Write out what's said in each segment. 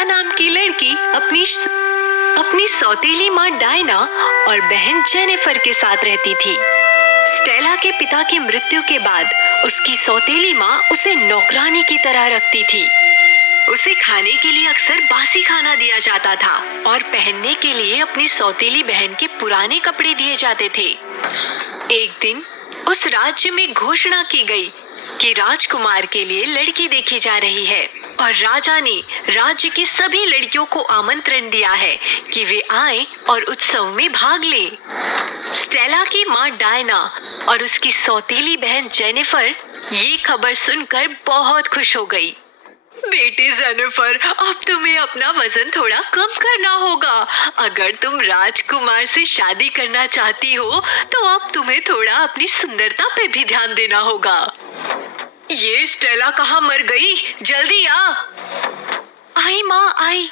नाम की लड़की अपनी सौतेली माँ डायना और बहन जेनिफर के साथ रहती थी। स्टेला के पिता की मृत्यु के बाद उसकी सौतेली माँ उसे नौकरानी की तरह रखती थी। उसे खाने के लिए अक्सर बासी खाना दिया जाता था और पहनने के लिए अपनी सौतेली बहन के पुराने कपड़े दिए जाते थे। एक दिन उस राज्य में घोषणा की गई कि राजकुमार के लिए लड़की देखी जा रही है और राजा ने राज्य की सभी लड़कियों को आमंत्रण दिया है कि वे आएं और उत्सव में भाग लें। स्टेला की माँ डायना और उसकी सौतेली बहन जेनिफर ये खबर सुनकर बहुत खुश हो गई। बेटी जेनिफर, अब तुम्हें अपना वजन थोड़ा कम करना होगा। अगर तुम राजकुमार से शादी करना चाहती हो तो अब तुम्हें थोड़ा अपनी सुंदरता पे भी ध्यान देना होगा। ये स्टेला कहाँ मर गई? जल्दी आ। आई माँ, आई।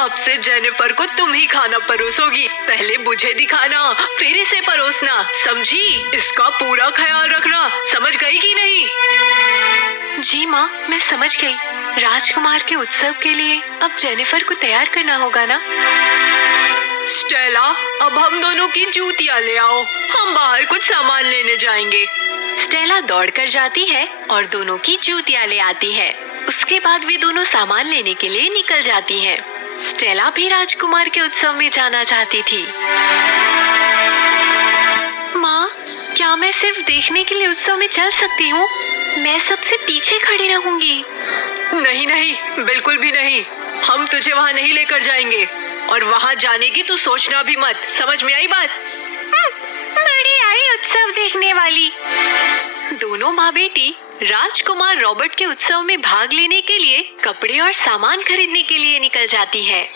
अब से जेनिफर को तुम ही खाना परोसोगी। पहले मुझे दिखाना, फिर इसे परोसना, समझी? इसका पूरा ख्याल रखना, समझ गई कि नहीं? जी माँ, मैं समझ गई। राजकुमार के उत्सव के लिए अब जेनिफर को तैयार करना होगा ना? स्टेला, अब हम दोनों की जूतियाँ ले आओ, हम बाहर कुछ सामान लेने जाएंगे। स्टेला दौड़कर जाती है और दोनों की जूतियाँ ले आती है। उसके बाद वे दोनों सामान लेने के लिए निकल जाती हैं। स्टेला भी राजकुमार के उत्सव में जाना चाहती थी। माँ, क्या मैं सिर्फ देखने के लिए उत्सव में चल सकती हूँ? मैं सबसे पीछे खड़ी रहूंगी। नहीं नहीं, बिल्कुल भी नहीं। हम तुझे वहाँ नहीं लेकर जाएंगे और वहाँ जाने की तू सोचना भी मत। समझ में आई बात? बड़ी आई उत्सव देखने वाली। दोनों माँ बेटी राजकुमार रॉबर्ट के उत्सव में भाग लेने के लिए कपड़े और सामान खरीदने के लिए निकल जाती है।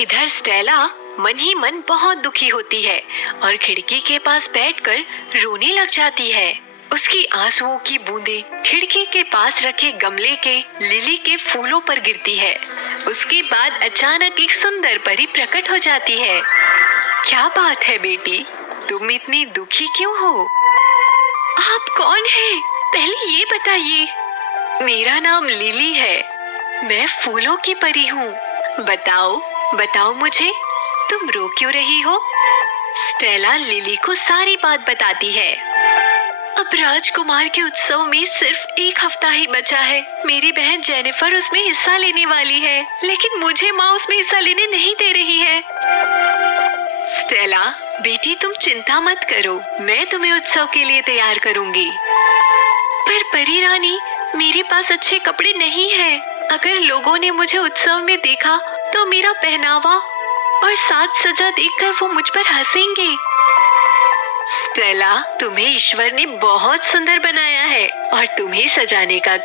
इधर स्टेला मन ही मन बहुत दुखी होती है और खिड़की के पास बैठकर रोने लग जाती है। उसकी आंसुओं की बूंदें खिड़की के पास रखे गमले के लिली के फूलों पर गिरती है। उसके बाद अचानक एक सुंदर परी प्रकट हो जाती है। क्या बात है बेटी, तुम इतनी दुखी क्यों हो? आप कौन हैं? पहले ये बताइए। मेरा नाम लिली है, मैं फूलों की परी हूँ। बताओ मुझे, तुम रो क्यों रही हो? स्टेला लिली को सारी बात बताती है। अब राजकुमार के उत्सव में सिर्फ एक हफ्ता ही बचा है। मेरी बहन जेनिफर उसमें हिस्सा लेने वाली है, लेकिन मुझे माँ उसमें हिस्सा लेने नहीं दे रही है। स्टेला बेटी, तुम चिंता मत करो, मैं तुम्हें उत्सव के लिए तैयार करूंगी। पर परी रानी, मेरे पास अच्छे कपड़े नहीं हैं। अगर लोगों ने मुझे उत्सव में देखा तो मेरा पहनावा और साज सज्जा देखकर वो मुझ पर हंसेंगे। स्टेला, तुम्हें ईश्वर ने बहुत सुंदर बनाया है और तुम्हें सजाने का